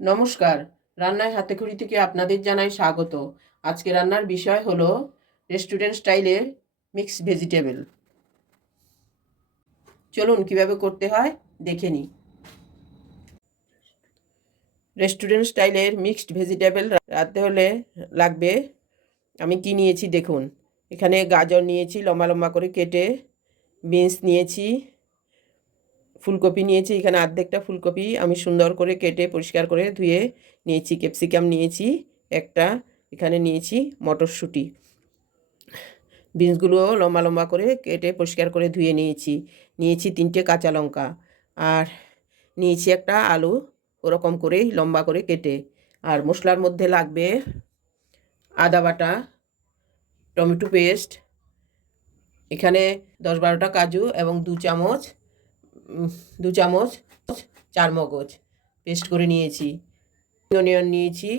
নমস্কার। রান্নায় হাতে খড়ি থেকে আপনাদের জানাই স্বাগত। আজকে রান্নার বিষয় হলো রেস্টুরেন্ট স্টাইলের মিক্সড ভেজিটেবল চলুন কীভাবে করতে হয়, দেখে নিই। রেস্টুরেন্ট স্টাইলের মিক্সড ভেজিটেবল রাঁধতে হলে লাগবে, আমি কি নিয়েছি দেখুন। এখানে গাজর নিয়েছি, লম্বা লম্বা করে কেটে বিনস নিয়েছি ফুলকপি নিয়েছি, এখানে আর্ধেকটা ফুলকপি আমি সুন্দর করে কেটে পরিষ্কার করে ধুয়ে নিয়েছি, ক্যাপসিকাম নিয়েছি একটা, এখানে নিয়েছি মটরশুঁটি। বিনসগুলোও লম্বা লম্বা করে কেটে পরিষ্কার করে ধুয়ে নিয়েছি নিয়েছি তিনটে কাঁচা লঙ্কা আর নিয়েছি একটা আলু, ওরকম করেই লম্বা করে কেটে। আর মশলার মধ্যে লাগবে আদা বাটা, টমেটো পেস্ট, এখানে দশ বারোটা কাজু এবং দু চামচ দু চামচ, চার মগজ পেস্ট করে নিয়েছি। অনিয়ন নিয়েছি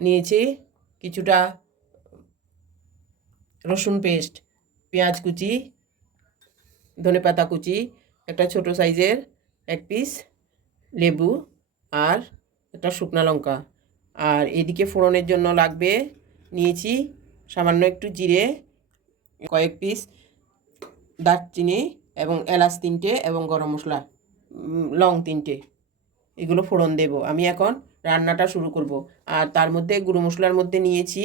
নিয়েছি কিছুটা রসুন পেস্ট পেঁয়াজ কুচি ধনেপাতা কুচি, একটা ছোট সাইজের এক পিস লেবু আর একটা শুকনা লঙ্কা। আর এদিকে ফোড়নের জন্য লাগবে, নিয়েছি সামান্য একটু জিরে, কয়েক পিস দারচিনি এবং এলাচ তিনটে এবং গরম মশলা লং তিনটে। এগুলো ফোড়ন দেব। আমি এখন রান্নাটা শুরু করব। আর তার মধ্যে গুঁড়ো মশলার মধ্যে নিয়েছি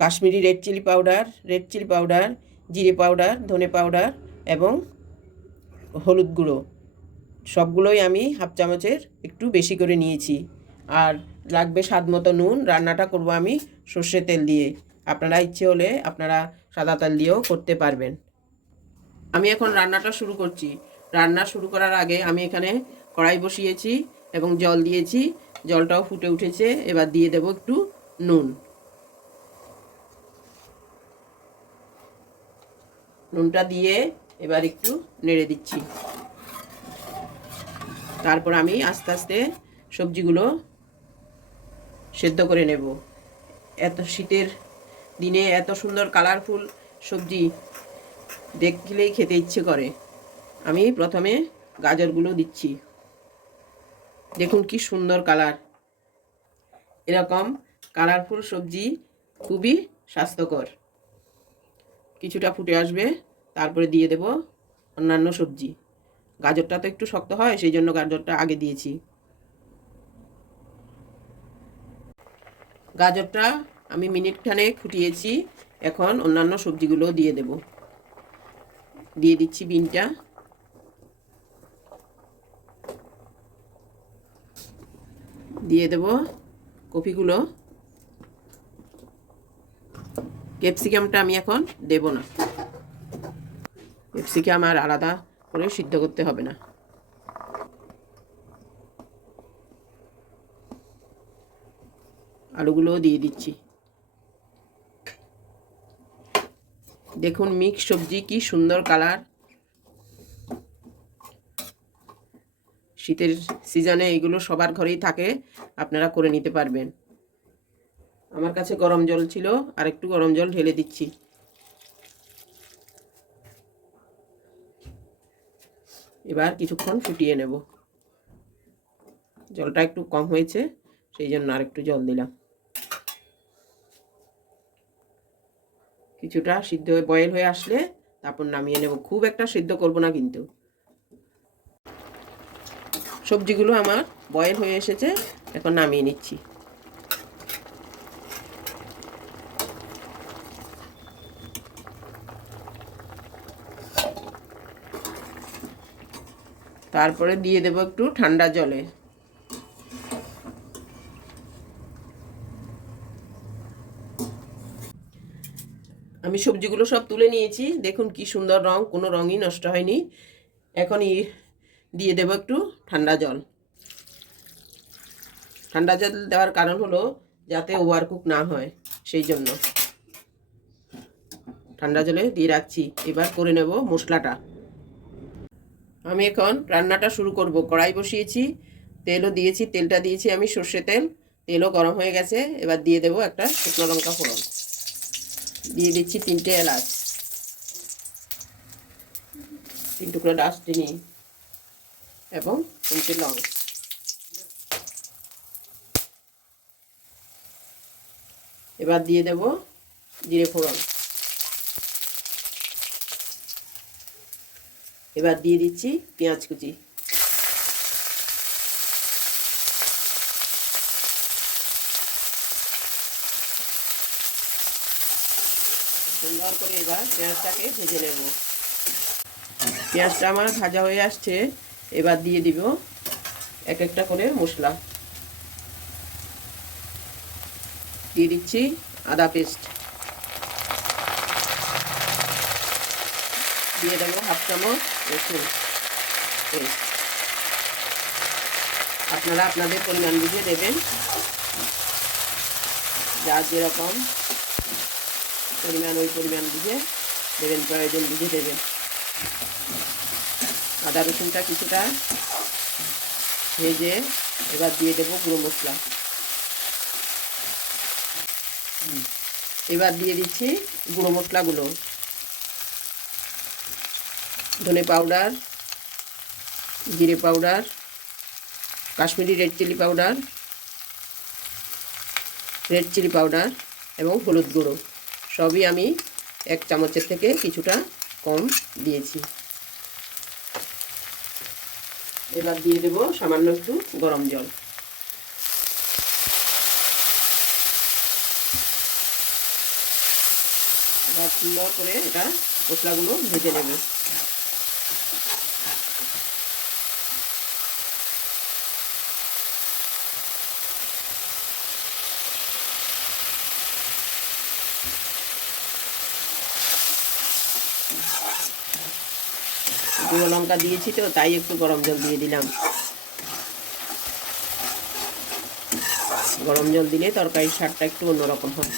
Kashmiri red chilli powder, red chilli powder, জিরে পাউডার, ধনে পাউডার এবং হলুদ গুঁড়ো। সবগুলোই আমি হাফ চামচের একটু বেশি করে নিয়েছি। আর লাগবে স্বাদ মতো নুন। রান্নাটা করব আমি সর্ষে তেল দিয়ে। আপনারা ইচ্ছে হলে আপনারা সাদা তেল দিয়েও করতে পারবেন। আমি এখন রান্নাটা শুরু করছি। রান্না শুরু করার আগে আমি এখানে কড়াই বসিয়েছি এবং জল দিয়েছি। জলটাও ফুটে উঠেছে। এবার দিয়ে দেব একটু নুন। নুনটা দিয়ে এবার একটু নেড়ে দিচ্ছি। তারপর আমি আস্তে আস্তে সবজিগুলো সেদ্ধ করে নেব। এত শীতের দিনে এত সুন্দর কালারফুল সবজি দেখলেই খেতে ইচ্ছে করে। আমি প্রথমে গাজরগুলো দিচ্ছি। দেখুন কি সুন্দর কালার এরকম কালারফুল সবজি খুবই স্বাস্থ্যকর। কিছুটা ফুটে আসবে, তারপরে দিয়ে দেব অন্যান্য সবজি। গাজরটা তো একটু শক্ত হয়, সেই জন্য গাজরটা আগে দিয়েছি। গাজরটা আমি মিনিট খানেক ফুটিয়েছি। এখন অন্যান্য সবজিগুলো দিয়ে দেব। দিয়ে দিচ্ছি বিনটা। দিয়ে দেব কপিগুলো ক্যাপসিকামটা আমি এখন দেব না। ক্যাপসিকাম আর আলাদা করে সিদ্ধ করতে হবে না। আলুগুলোও দিয়ে দিচ্ছি। দেখুন মিক্স সবজি কি সুন্দর কালার। শীতের সিজনে এগুলো সবার ঘরেই থাকে, আপনারা করে নিতে পারবেন। আমার কাছে গরম জল ছিল, আর একটু গরম জল ঢেলে দিচ্ছি। এবার কিছুক্ষণ ফুটিয়ে নেব। জলটা একটু কম হয়েছে, সেই জন্য আর একটু জল দিলাম। কিছুটা সিদ্ধ হয়ে বয়েল হয়ে আসলে তারপর নামিয়ে নেব। খুব একটা সিদ্ধ করব না কিন্তু। সবজিগুলো আমার বয়েল হয়ে এসেছে, এখন নামিয়ে নিচ্ছি। তারপরে দিয়ে দেবো একটু ঠান্ডা জলে। আমি সবজিগুলো সব তুলে নিয়েছি। দেখুন কি সুন্দর রং, কোনো রঙই নষ্ট হয়নি। এখনই দিয়ে দেবো একটু ঠান্ডা জল। ঠান্ডা জল দেওয়ার কারণ হলো যাতে ওভার কুক না হয়, সেই জন্য। ঠান্ডা জলে দিয়ে রাখছি। এবার করে নেব মশলাটা। আমি এখন রান্নাটা শুরু করব। কড়াই বসিয়েছি, তেলও দিয়েছি, তেলটা দিয়েছি আমি সর্ষে তেল। তেলও গরম হয়ে গেছে। এবার দিয়ে দেবো একটা শুকনো লঙ্কা ফোড়ন। দিয়ে দিচ্ছি তিনটে এলাচ। তিন টুকরো দারচিনি এবং তিনটে লং। এবার দিয়ে দেব জিরে ফোড়ন। এবার দিয়ে দিচ্ছি পেঁয়াজ কুচি। সুন্দর করে এবার পেঁয়াজটাকে ভেজে নেব। পেঁয়াজটা আমার ভাজা হয়ে আসছে, এবার দিয়ে দিব এক একটা করে মশলা। দিয়ে দিচ্ছি আদা পেস্ট। দিয়ে দেবো হাফ চামচ রসুন আপনারা আপনাদের পরিমাণ বুঝে দেবেন। যার যেরকম পরিমাণ, ওই পরিমাণ বুঝে দেবেন, প্রয়োজন বুঝে দেবেন। আদা রসুনটা কিছুটা ভেজে এবার দিয়ে দেবো গুঁড়ো মশলা। এবার দিয়ে দিচ্ছি গুঁড়ো মশলাগুলো। ধনে পাউডার, জিরে powder, Kashmiri red chilli powder, red chilli powder এবং হলুদ গুঁড়ো। সবই আমি এক চামচের থেকে কিছুটা কম দিয়েছি। এবার দিয়ে দেব সামান্য একটু গরম জল। এবার সুন্দর করে এটা মশলাগুলো ভেজে নেব। গুঁড়ো লঙ্কা দিয়েছি তো, তাই একটু গরম জল দিয়ে দিলাম। গরম জল দিলে তরকারির স্বাদটা একটু অন্যরকম হয়।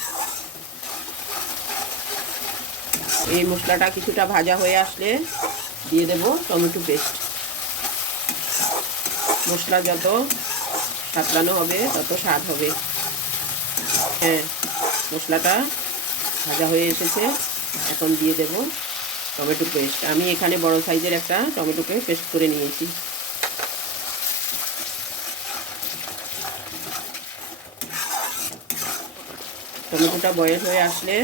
এই মশলাটা কিছুটা ভাজা হয়ে আসলে দিয়ে দেব টমেটো পেস্ট। মশলা যত সাতলানো হবে, তত স্বাদ হবে। হ্যাঁ মশলাটা ভাজা হয়ে এসেছে, এখন দিয়ে দেব। Tomato paste. আমি এখানে বড় সাইজের একটা টমেটোকে পেস্ট করে নিয়েছি। টমেটোটা বয়েল হয়ে আসলে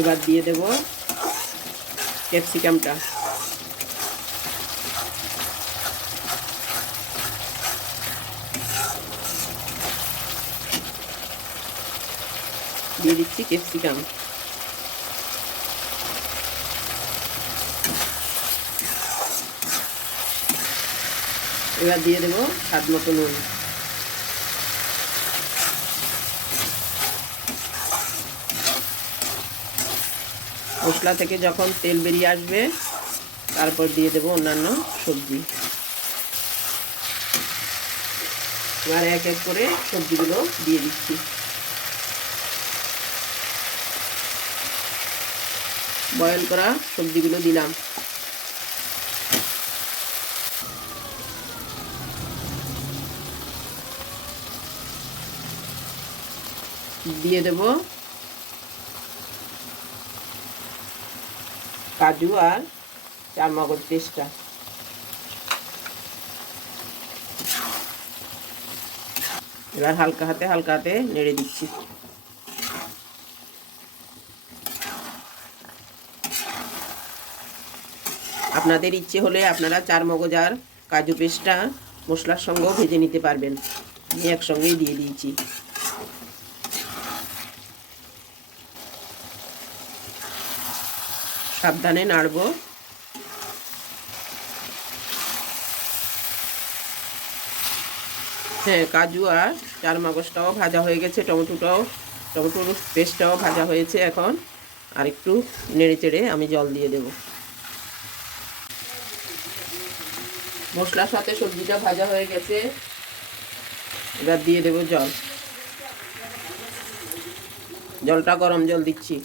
এবার দিয়ে দেব ক্যাপসিকামটা। দিয়ে দিচ্ছি ক্যাপসিকাম। এবার দিয়ে দেবো স্বাদ মতো নুন। মশলা থেকে যখন তেল বেরিয়ে আসবে, তারপর দিয়ে দেবো অন্যান্য সবজি। এবার এক এক করে সবজিগুলো দিয়ে দিচ্ছি। বয়েল করা সবজিগুলো দিলাম। দিয়ে দেব। কাজু আর চারমগজ পেস্টটা। এবার হালকা হাতে হালকা হাতে নেড়ে দিচ্ছি। আপনাদের ইচ্ছে হলে আপনারা চার মগজ আর কাজু পেস্টটা মশলার সঙ্গেও ভেজে নিতে পারবেন। আমি একসঙ্গেই দিয়ে দিয়েছি। সাবধানে নাড়ব। হ্যাঁ কাজু আর চার মগজটাও ভাজা হয়ে গেছে, টমেটোটাও, টমেটোর পেস্টটাও ভাজা হয়েছে এখন। আর একটু নেড়ে চেড়ে আমি জল দিয়ে দেব। মশলার সাথে সবজিটা ভাজা হয়ে গেছে, এবার দিয়ে দেব জল। জলটা গরম জল দিচ্ছি।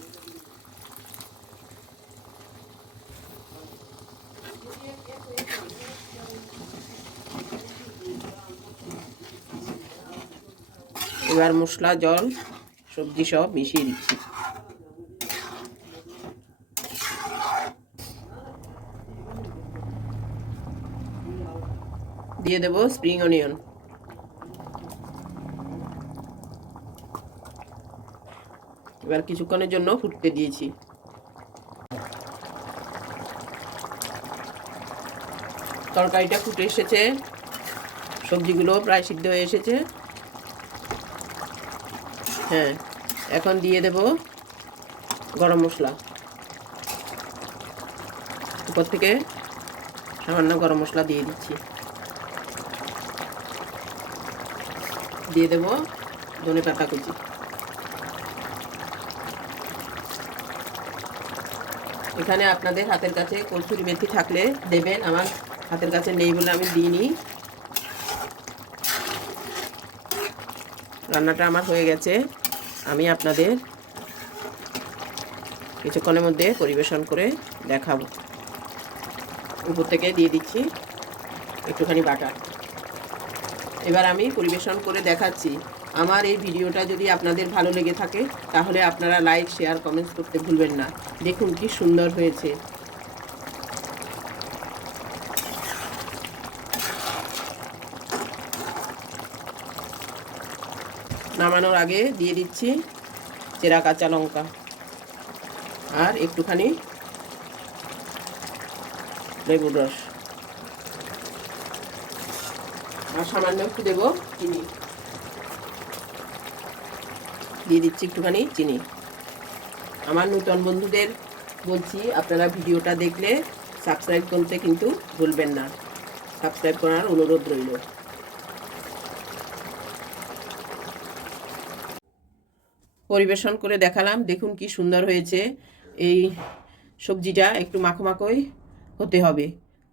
এবার মশলা, জল, সবজি সব মিশিয়ে দিচ্ছি। দিয়ে দেব স্প্রিং অনিয়ন এবার কিছুক্ষণের জন্য ফুটতে দিয়েছি। তরকারিটা ফুটে এসেছে। সবজিগুলো প্রায় সিদ্ধ হয়ে এসেছে। হ্যাঁ এখন দিয়ে দেব গরম মশলা। উপর থেকে সামান্য গরম মশলা দিয়ে দিচ্ছি। দিয়ে দেব ধনে পাতা কুচি। এখানে আপনাদের হাতের কাছে কচুরি মেথি থাকলে দেবেন, আমার হাতের কাছে নেই বলে আমি দিইনি। রান্নাটা আমার হয়ে গেছে। আমি আপনাদের কিছুক্ষণের মধ্যে পরিবেশন করে দেখাবো। উপর থেকে দিয়ে দিচ্ছি একটুখানি বাটার। এবার আমি পরিবেশন করে দেখাচ্ছি। আমার এই ভিডিওটা যদি আপনাদের ভালো লেগে থাকে, তাহলে আপনারা লাইক, শেয়ার, কমেন্টস করতে ভুলবেন না। দেখুন কি সুন্দর হয়েছে। নামানোর আগে দিয়ে দিচ্ছি চেরা কাঁচা লঙ্কা। আর একটুখানি লেবুর রস। আর সামান্য একটু দেবো চিনি। দিয়ে দিচ্ছি একটুখানি চিনি। আমার নূতন বন্ধুদের বলছি, আপনারা ভিডিওটা দেখলে সাবস্ক্রাইব করতে কিন্তু ভুলবেন না। সাবস্ক্রাইব করার অনুরোধ রইল। পরিবেশন করে দেখালাম। দেখুন কি সুন্দর হয়েছে। এই সবজিটা একটু মাখো মাখোই হতে হবে।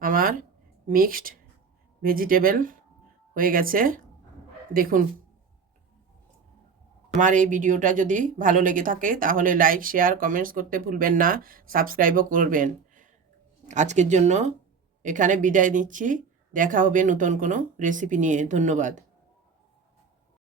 আমার মিক্সড ভেজিটেবল হয়ে গেছে। দেখুন। আমার এই ভিডিওটা যদি ভালো লেগে থাকে, তাহলে লাইক, শেয়ার, কমেন্টস করতে ভুলবেন না। সাবস্ক্রাইবও করবেন। আজকের জন্য এখানে বিদায় নিচ্ছি। দেখা হবে নতুন কোনো রেসিপি নিয়ে। ধন্যবাদ।